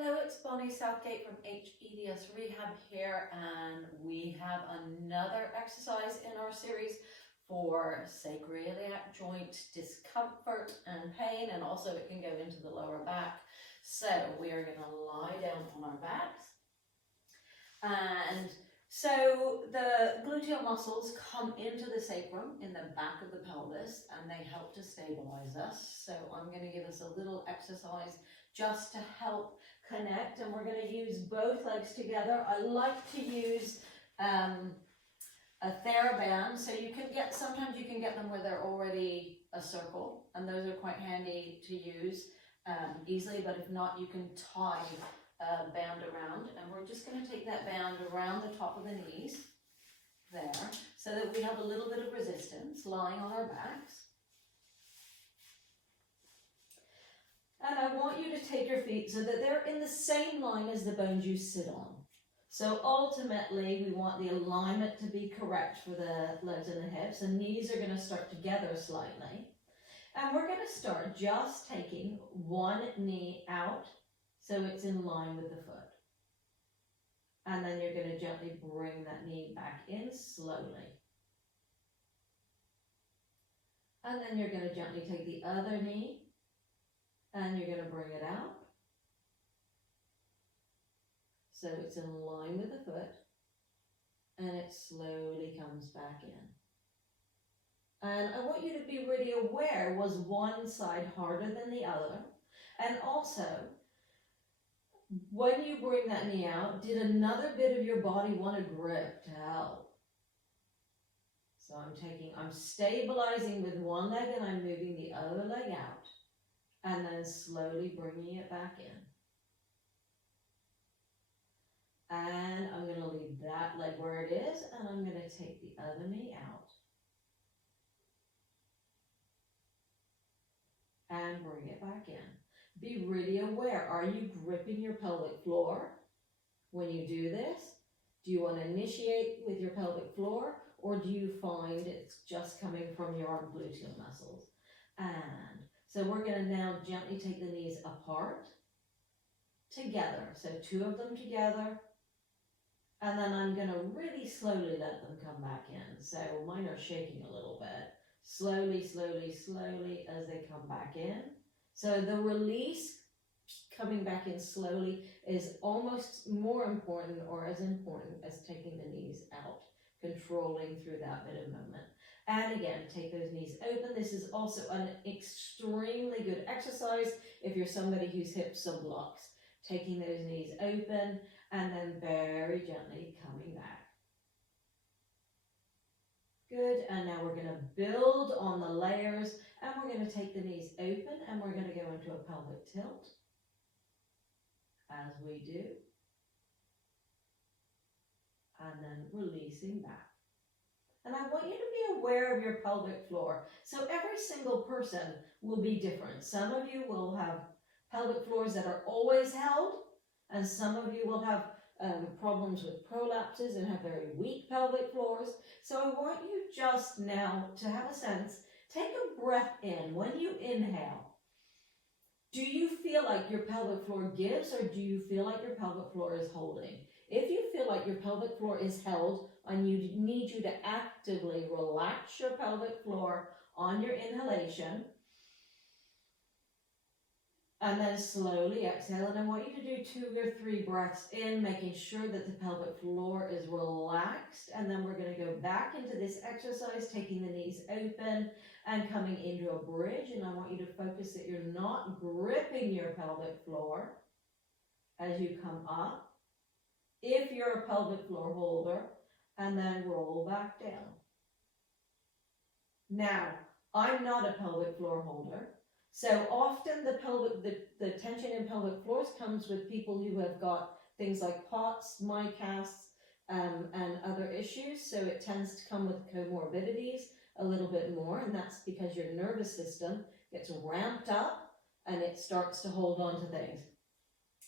Hello, it's Bonnie Southgate from hEDS Rehab here, and we have another exercise in our series for sacroiliac joint discomfort and pain, and also it can go into the lower back. So we are going to lie down on our backs, and so the gluteal muscles come into the sacrum in the back of the pelvis and they help to stabilize us. So I'm going to give us a little exercise just to help connect, and we're going to use both legs together. I like to use a TheraBand, so you can get, sometimes you can get them where they're already a circle, and those are quite handy to use easily, but if not, you can tie a band around, and we're just going to take that band around the top of the knees there, so that we have a little bit of resistance lying on our backs. And I want you to take your feet so that they're in the same line as the bones you sit on. So ultimately, we want the alignment to be correct for the legs and the hips. The knees are going to start together slightly. And we're going to start just taking one knee out so it's in line with the foot. And then you're going to gently bring that knee back in slowly. And then you're going to gently take the other knee and you're going to bring it out so it's in line with the foot, and it slowly comes back in. And I want you to be really aware, was one side harder than the other? And also, when you bring that knee out, did another bit of your body want to grip to help? So I'm stabilizing with one leg and I'm moving the other leg out, and then slowly bringing it back in. And I'm going to leave that leg where it is, and I'm going to take the other knee out and bring it back in. Be really aware. Are you gripping your pelvic floor when you do this? Do you want to initiate with your pelvic floor, or do you find it's just coming from your gluteal muscles? And so we're going to now gently take the knees apart together. So two of them together. And then I'm going to really slowly let them come back in. So mine are shaking a little bit. Slowly, slowly, slowly as they come back in. So the release coming back in slowly is almost more important, or as important as taking the knees out, controlling through that bit of movement. And again, take those knees open. This is also an extremely good exercise if you're somebody whose hip subluxes. Taking those knees open and then very gently coming back. Good, and now we're going to build on the layers, and we're going to take the knees open and we're going to go into a pelvic tilt as we do. And then releasing back. And I want you to be aware of your pelvic floor. So every single person will be different. Some of you will have pelvic floors that are always held, and some of you will have problems with prolapses and have very weak pelvic floors. So I want you just now to have a sense, take a breath in. When you inhale, do you feel like your pelvic floor gives, or do you feel like your pelvic floor is holding? If you feel like your pelvic floor is held, and you need you to actively relax your pelvic floor on your inhalation, and then slowly exhale. And I want you to do 2 or 3 breaths in, making sure that the pelvic floor is relaxed. And then we're going to go back into this exercise, taking the knees open and coming into a bridge. And I want you to focus that you're not gripping your pelvic floor as you come up, if you're a pelvic floor holder, and then roll back down. Now, I'm not a pelvic floor holder. So often the tension in pelvic floors comes with people who have got things like POTS, MyCasts, and other issues. So it tends to come with comorbidities a little bit more, and that's because your nervous system gets ramped up and it starts to hold on to things.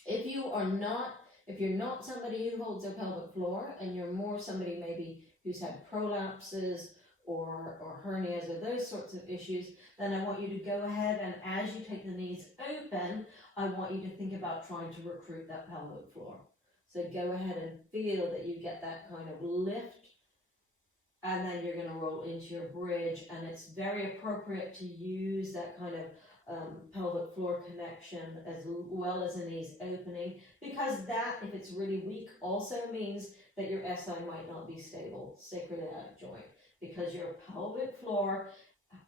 If you're not somebody who holds a pelvic floor, and you're more somebody maybe who's had prolapses or hernias or those sorts of issues, then I want you to go ahead, and as you take the knees open, I want you to think about trying to recruit that pelvic floor. So go ahead and feel that you get that kind of lift, and then you're going to roll into your bridge, and it's very appropriate to use that kind of pelvic floor connection as well as a knees opening, because that, if it's really weak, also means that your SI might not be stable, sacroiliac joint, because your pelvic floor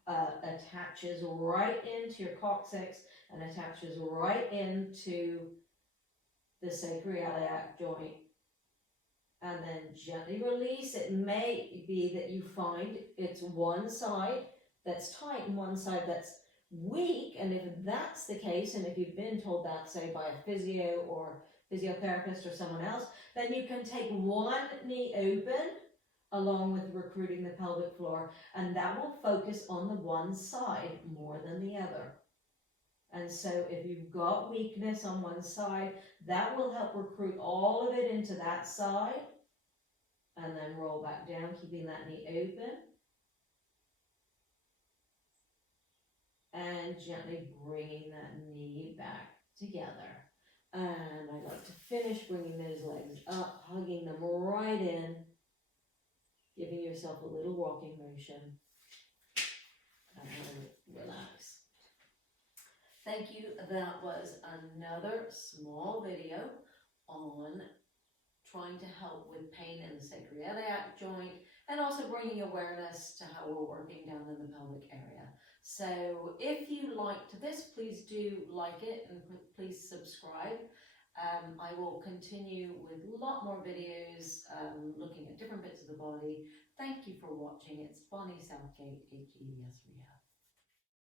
attaches right into your coccyx and attaches right into the sacroiliac joint. And then gently release. It may be that you find it's one side that's tight and one side that's weak, and if that's the case, and if you've been told that, say, by a physio or physiotherapist or someone else, then you can take one knee open along with recruiting the pelvic floor, and that will focus on the one side more than the other. And so if you've got weakness on one side, that will help recruit all of it into that side, and then roll back down, keeping that knee open. And gently bringing that knee back together. And I like to finish bringing those legs up, hugging them right in, giving yourself a little rocking motion, and relax. Thank you. That was another small video on trying to help with pain in the sacroiliac joint, and also bringing awareness to how we're working down in the pelvic area. So if you liked this, please do like it and please subscribe. I will continue with a lot more videos looking at different bits of the body. Thank you for watching. It's Bonnie Southgate, hEDS Rehab.